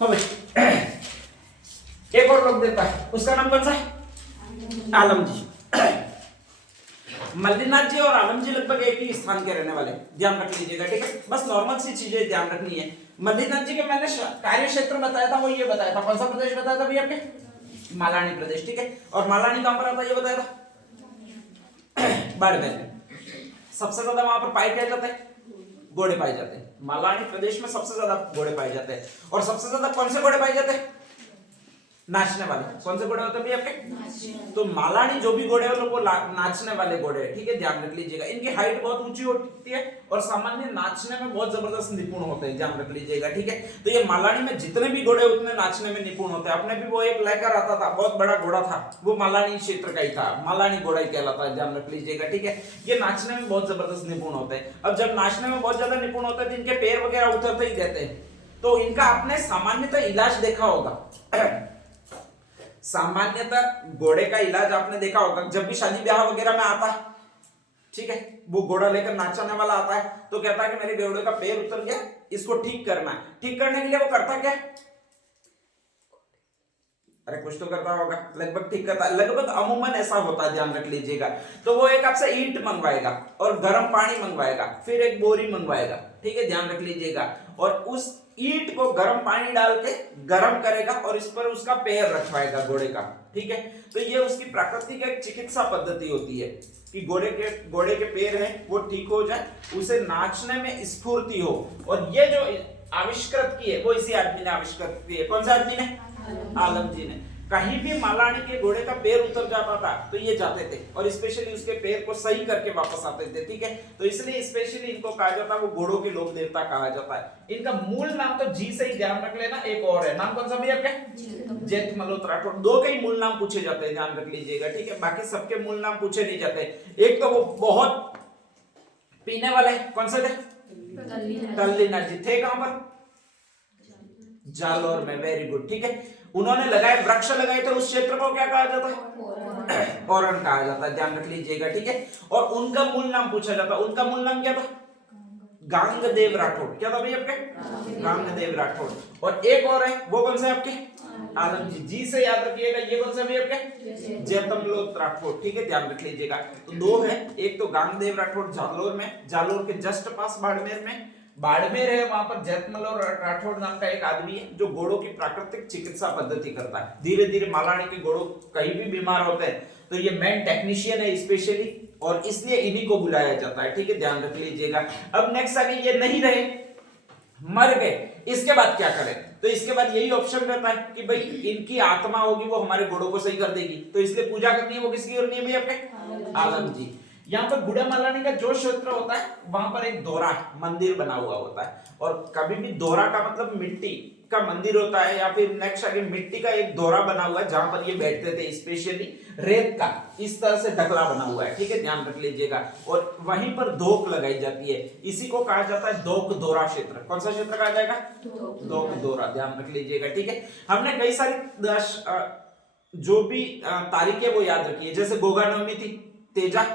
हो भाई, एक और लोग देता है, उसका नाम कौन सा है? आलम जी। मल्लिनाथ जी और आलम जी लगभग एक ही स्थान के रहने वाले, ध्यान रख लीजिएगा, ठीक है। बस नॉर्मल सी चीजें ध्यान रखनी है। मल्लिनाथ जी के मैंने कार्य क्षेत्र बताया था, वो ये बताया था, कौन सा प्रदेश बताया था भैया आपके? मालानी प्रदेश, ठीक है। और मालानी कहां पर आता है ये बताया था? बाड़मेर। सबसे ज्यादा वहां पर पाए क्या जाते हैं? घोड़े पाए जाते हैं। मालानी प्रदेश में सबसे ज्यादा घोड़े पाए जाते हैं। और सबसे ज्यादा कौन से घोड़े पाए जाते हैं? नाचने वाले। कौन से घोड़े होते हैं भैया आपके? तो मालानी जो भी घोड़े होते वो नाचने वाले घोड़े हैं, ठीक है, ध्यान रख लीजिएगा। इनकी हाइट बहुत ऊंची होती है और सामान्य नाचने में बहुत जबरदस्त निपुण होते हैं, ध्यान रख लीजिएगा, ठीक है। तो ये मालानी में जितने भी घोड़े उतने नाचने में निपुण होते हैं। अपने भी वो एक लेकर आता था, बहुत बड़ा घोड़ा था, वो मालानी क्षेत्र का ही था, मालानी घोड़ा ही कहलाता है, ध्यान रख लीजिएगा, ठीक है। ये नाचने में बहुत जबरदस्त निपुण होते हैं। अब जब नाचने में बहुत ज्यादा निपुण होते हैं तो इनके पैर वगैरह उतरते ही रहते हैं। तो इनका आपने सामान्यतः इलाज देखा होगा। सामान्यतः घोड़े का इलाज आपने देखा होगा, जब भी शादी ब्याह वगैरह में आता है, ठीक है, वो घोड़ा लेकर नाचने वाला आता है तो कहता है कि मेरे घोड़े का पैर उतर गया, इसको ठीक करना है। ठीक करने के लिए वो करता क्या? अरे कुछ तो करता होगा, लगभग ठीक करता है, लगभग अमूमन ऐसा होता है, ध्यान रख लीजिएगा। तो वो एक आपसे ईंट मंगवाएगा और गर्म पानी मंगवाएगा, फिर एक बोरी मंगवाएगा, ठीक है, ध्यान रख लीजिएगा। और उस ईंट को गर्म पानी डाल के गर्म करेगा और इस पर उसका पैर रखवाएगा घोड़े का, ठीक है। तो ये उसकी प्राकृतिक एक चिकित्सा पद्धति होती है कि घोड़े के पैर हैं वो ठीक हो जाए, उसे नाचने में स्फूर्ति हो। और ये जो आविष्कृत की है वो इसी आदमी ने आविष्कृत की है। कौन सा आदमी ने? आलम जी ने। कहीं भी मालानी के घोड़े का पैर उतर जाता था तो ये जाते थे और स्पेशली उसके पैर को सही करके वापस आते थे, ठीक है। तो इसलिए स्पेशली इनको कहा जाता है, वो घोड़ों के लोक देवता कहा जाता है। इनका मूल नाम तो जी से ही ध्यान रख लेना, एक और है नाम, कौन सा भैया आपका? जेठ मल्होत राठौड़। दो के ही मूल नाम पूछे जाते हैं, ध्यान रख लीजिएगा, ठीक है, बाकी सबके मूल नाम पूछे नहीं जाते। एक तो वो बहुत पीने वाले, कौन से थे? तल्लीनाथ जी। थे कहां पर? जालोर में, वेरी गुड, ठीक है। उन्होंने लगाए, वृक्ष लगाए थे, उस क्षेत्र को क्या कहा जाता है? औरण कहा जाता है, ध्यान रख लीजिएगा, ठीक है। और उनका मूल नाम पूछा जाता है, उनका मूल नाम क्या था? गांगदेव राठौड़। क्या था भैया आपके? गांगदेव राठौड़। और एक और है, वो कौन से आपके? आलम जी। जी से याद रखिएगा, ये कौन से भैया आपके? जयतमलोक राठौड़, ठीक है, ध्यान रख लीजिएगा। तो दो है, एक तो गांगदेव राठौड़ जालोर में, जालोर के जस्ट पास बाड़मेर में, बाड़मेर है, वहां पर जयतमल राठौड़ नाम का एक आदमी है जो घोड़ों की प्राकृतिक चिकित्सा पद्धति करता है। धीरे धीरे मालानी के घोड़ों कहीं भी बीमार होते हैं तो ये मेन टेक्नीशियन है स्पेशली, और इसलिए इन्हीं को बुलाया जाता है, ठीक है, ध्यान रख लीजिएगा। अब नेक्स्ट आगे, ये नहीं रहे, मर गए, इसके बाद क्या करें? तो इसके बाद यही ऑप्शन रहता है कि भाई इनकी आत्मा होगी वो हमारे घोड़ों को सही कर देगी, तो इसलिए पूजा करनी है, वो किसकी करनी है भैया आपके? आलम जी। यहाँ पर गुड़ा मालानी का जो क्षेत्र होता है वहां पर एक दोहरा मंदिर बना हुआ होता है, और कभी भी दोहरा का मतलब मिट्टी का मंदिर होता है, या फिर नेक्स्ट आगे मिट्टी का एक दोहरा बना हुआ है जहां पर ये बैठते थे, स्पेशली रेत का इस तरह से ढकला बना हुआ है, ठीक है, ध्यान रख लीजिएगा। और वहीं पर धोक लगाई जाती है, इसी को कहा जाता है धोक दोहरा क्षेत्र। कौन सा क्षेत्र कहा जाएगा? धोक दोहरा, ध्यान रख लीजिएगा, ठीक है। हमने कई सारी जो भी तारीखें वो याद रखी है, जैसे गोगा नवमी थी, तेजा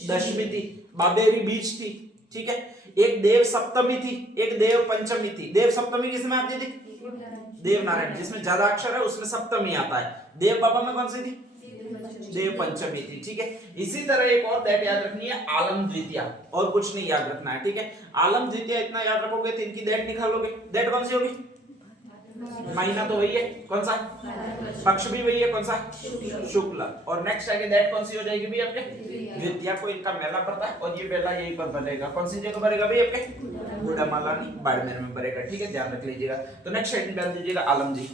दशमी थी, बाबेरी बीज थी, ठीक है, एक देव सप्तमी थी, एक देव पंचमी थी। देव सप्तमी किसमें आती थी? देव नारायण, जिसमें ज्यादा अक्षर है उसमें सप्तमी आता है। देव बाबा में कौन सी थी? देव पंचमी थी, ठीक है। इसी तरह एक और डेट याद रखनी है, आलम द्वितीया, और कुछ नहीं याद रखना है, ठीक है। आलम द्वितीया इतना याद रखोगे तो इनकी डेट निकालोगे। डेट कौन सी होगी? महीना तो वही है, कौन सा? पक्ष भी वही है, कौन सा? शुक्ल। और नेक्स्ट आगे डेट कौन सी हो जाएगी भी आपके? द्वितीया को इनका मेला पड़ता है, और ये मेला यहीं पर बनेगा। कौन सी जगह बनेगा भी आपके? गुड़ा मालानी बाड़मेर में बनेगा, ठीक है, ध्यान रख लीजिएगा। तो नेक्स्ट हेडिंग डाल दीजिएगा आलम जी।